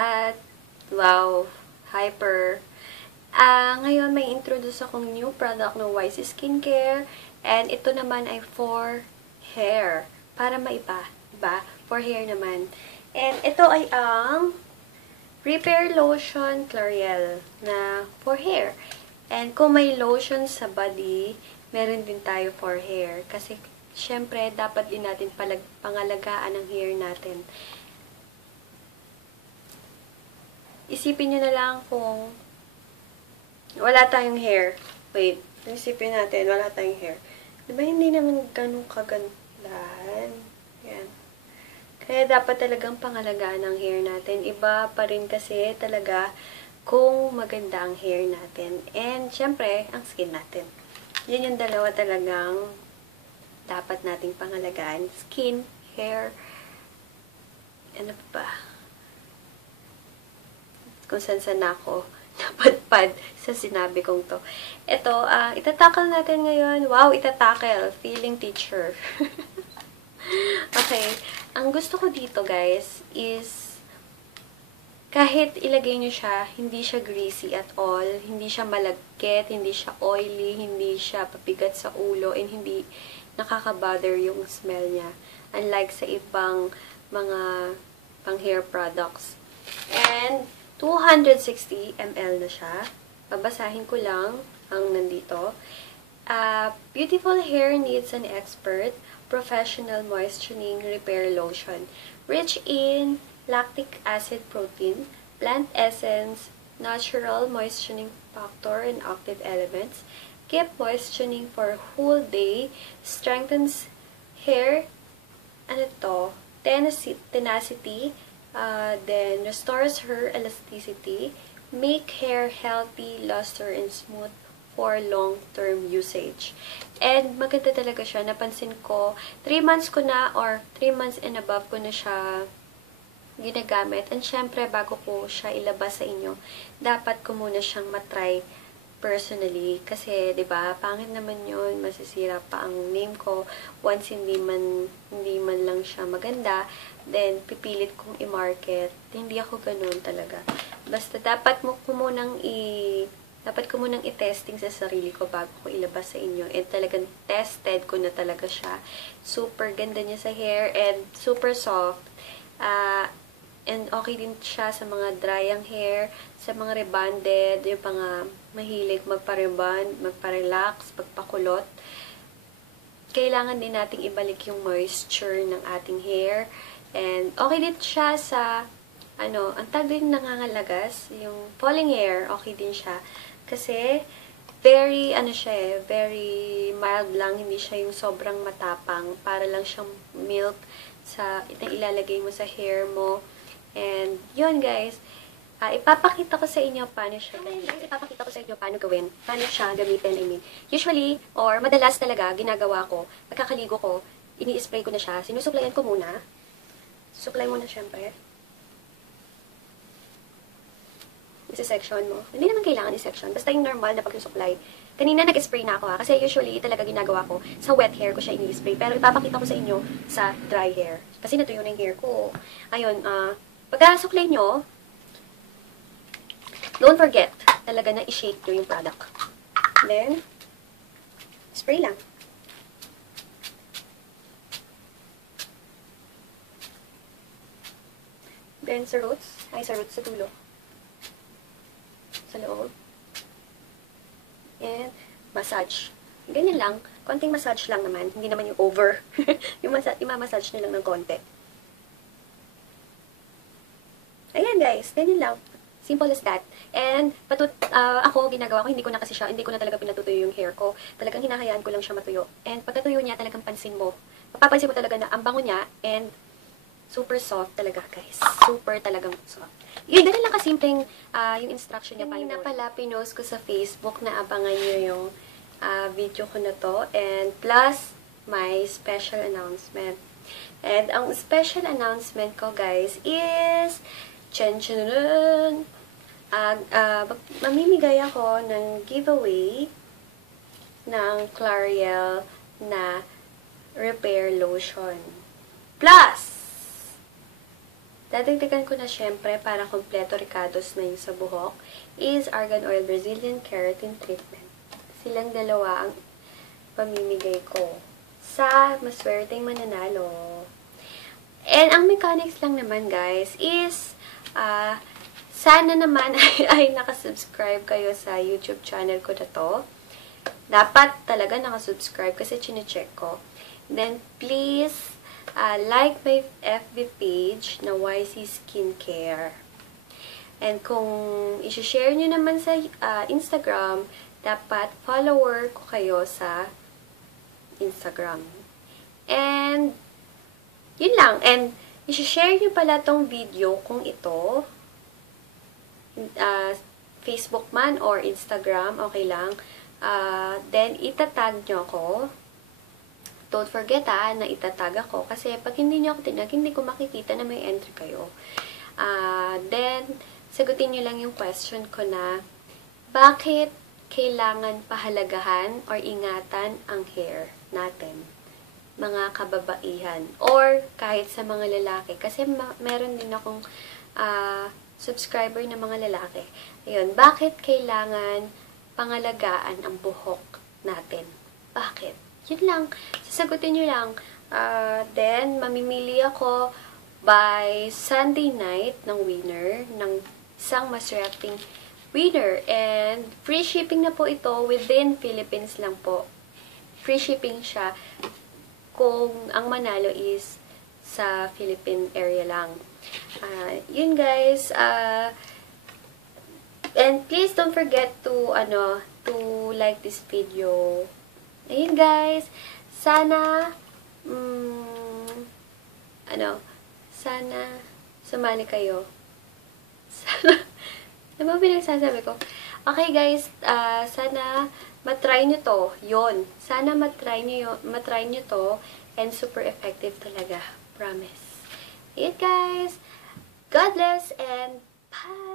lahat! Wow! Hyper! Ngayon may introduce akong new product ng YC Skincare. And ito naman ay for hair. Para maiba. Diba? For hair naman. And ito ay ang Repair Lotion Clariel na for hair. And kung may lotion sa body, meron din tayo for hair. Kasi, syempre, dapat din natin pangalagaan ang hair natin. Isipin nyo na lang kung wala tayong hair. Wait, isipin natin, wala tayong hair. Diba hindi naman ganun kagandahan? Yan. Kaya dapat talagang pangalagaan ang hair natin. Iba pa rin kasi talaga kung maganda ang hair natin. And, syempre, ang skin natin. Yun yung dalawa talagang dapat nating pangalagaan. Skin, hair, ano pa? Kung saan ako napadpad sa sinabi kong to. Ito, itatakal natin ngayon. Wow, itatakal. Feeling teacher. Okay. Ang gusto ko dito, guys, is kahit ilagay nyo siya, hindi siya greasy at all. Hindi siya malagkit, hindi siya oily, hindi siya pabigat sa ulo, and hindi nakaka-bother yung smell niya. Unlike sa ibang mga pang-hair products. And 260 ml na siya. Babasahin ko lang ang nandito. Beautiful hair needs an expert, professional moisturizing repair lotion. Rich in lactic acid protein, plant essence, natural moisturizing factor, and active elements. Keep moisturizing for a whole day. Strengthens hair, tenacity, then restores her elasticity, make hair healthy, luster, and smooth for long-term usage. And maganda talaga siya. Napansin ko, 3 months ko na or 3 months and above ko na siya ginagamit. And syempre, bago ko siya ilabas sa inyo, dapat ko muna siyang matry personally. Kasi, 'di ba, pangit naman 'yun, masisira pa ang name ko once hindi man lang siya maganda, then pipilit kong i-market. Hindi ako ganoon talaga. Basta dapat ko munang i-testing sa sarili ko bago ko ilabas sa inyo. And talagang tested ko na talaga siya. Super ganda niya sa hair and super soft. And okay din siya sa mga dry ang hair, sa mga rebonded, yung mga mahilig magpa-rebond, magpa-relax, magpakulot. Kailangan din nating ibalik yung moisture ng ating hair. And okay din siya sa, ang tag din nangangalagas, yung falling hair, okay din siya. Kasi, very mild lang, hindi siya yung sobrang matapang. Para lang siyang milk na ilalagay mo sa hair mo. And, yun guys, ipapakita ko sa inyo paano siya gawin. Paano siya gamitin, Usually, or madalas talaga, ginagawa ko, pagkakaligo ko, ini-spray ko na siya, sinusuklayan ko muna. Suklay mo na syempre. Isa-section mo. Hindi naman kailangan i-section, basta yung normal na pagsusuklay. Kanina nag-spray na ako kasi usually talaga ginagawa ko, sa wet hair ko siya ini-spray. Pero ipapakita ko sa inyo sa dry hair. Kasi natuyo na yung hair ko. Ayun, pagkasuklay nyo, don't forget talaga na i-shake nyo yung product. Then, spray lang. Then, sa roots, sa dulo. Sa loob. And, massage. Ganyan lang. Konting massage lang naman. Hindi naman yung over. yung massage nyo lang ng konti. Ayan guys, ganyan lang. Simple as that. And, ako, ginagawa ko, hindi ko na talaga pinatutuyo yung hair ko. Talagang hinahayaan ko lang siya matuyo. And, pagkatuyo niya, talagang pansin mo. Mapapansin mo talaga na ang bango niya, and super soft talaga, guys. Super talagang soft. Yun, ganun lang kasimpleng yung instruction niya. Kanina pala, pinost ko sa Facebook na abangan nyo yung video ko na to. And plus, my special announcement. And ang special announcement ko, guys, is mamimigay ako ng giveaway ng Clariel na repair lotion. Plus, dadagdagan ko na syempre para kompleto ricados na yung sa buhok is Argan Oil Brazilian Keratin Treatment. Silang dalawa ang pamimigay ko sa maswerteng mananalo. And ang mechanics lang naman guys is sana naman ay nakasubscribe kayo sa YouTube channel ko na to. Dapat talaga nakasubscribe kasi chinecheck ko. Then please like my FB page na YC Skincare. And kung i-share nyo naman sa Instagram, dapat follower ko kayo sa Instagram. And yun lang. And i-share nyo pala tong video kung ito, Facebook man or Instagram, okay lang. Then itatag nyo ako. Don't forget na itatag ako. Kasi pag hindi nyo ako tinag, hindi ko makikita na may entry kayo. Then, sagutin nyo lang yung question ko na, bakit kailangan pahalagahan or ingatan ang hair natin? Mga kababaihan. Or kahit sa mga lalaki. Kasi meron din akong subscriber na mga lalaki. Ayun, bakit kailangan pangalagaan ang buhok natin? Bakit? Yun lang. Sasagutin nyo lang. Then, mamimili ako by Sunday night ng winner, ng isang maswerteng winner. And, free shipping na po ito within Philippines lang po. Free shipping siya kung ang manalo is sa Philippine area lang. Yun guys. And please don't forget to, to like this video. Ayun guys, sana, sana sumali kayo. Sana, ano ba pinagsasabi ko? Okay guys, sana matry nyo to. Yun, sana matry nyo to, and super effective talaga. Promise. Ayun guys, God bless and bye!